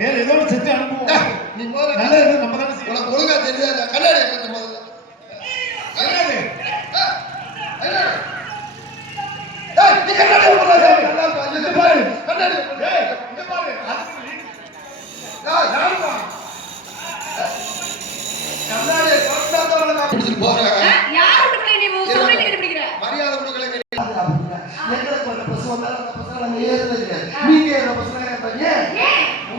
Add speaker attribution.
Speaker 1: வேற ஏதோ ஒன்று செஞ்சு அனுப்புவோம் நீ முதல்ல நல்லது நம்ம தானே செய்யும் உனக்கு ஒழுங்காக தெரியாது கல்லாடி கொஞ்சம் முதல்ல கல்லாடி நீங்க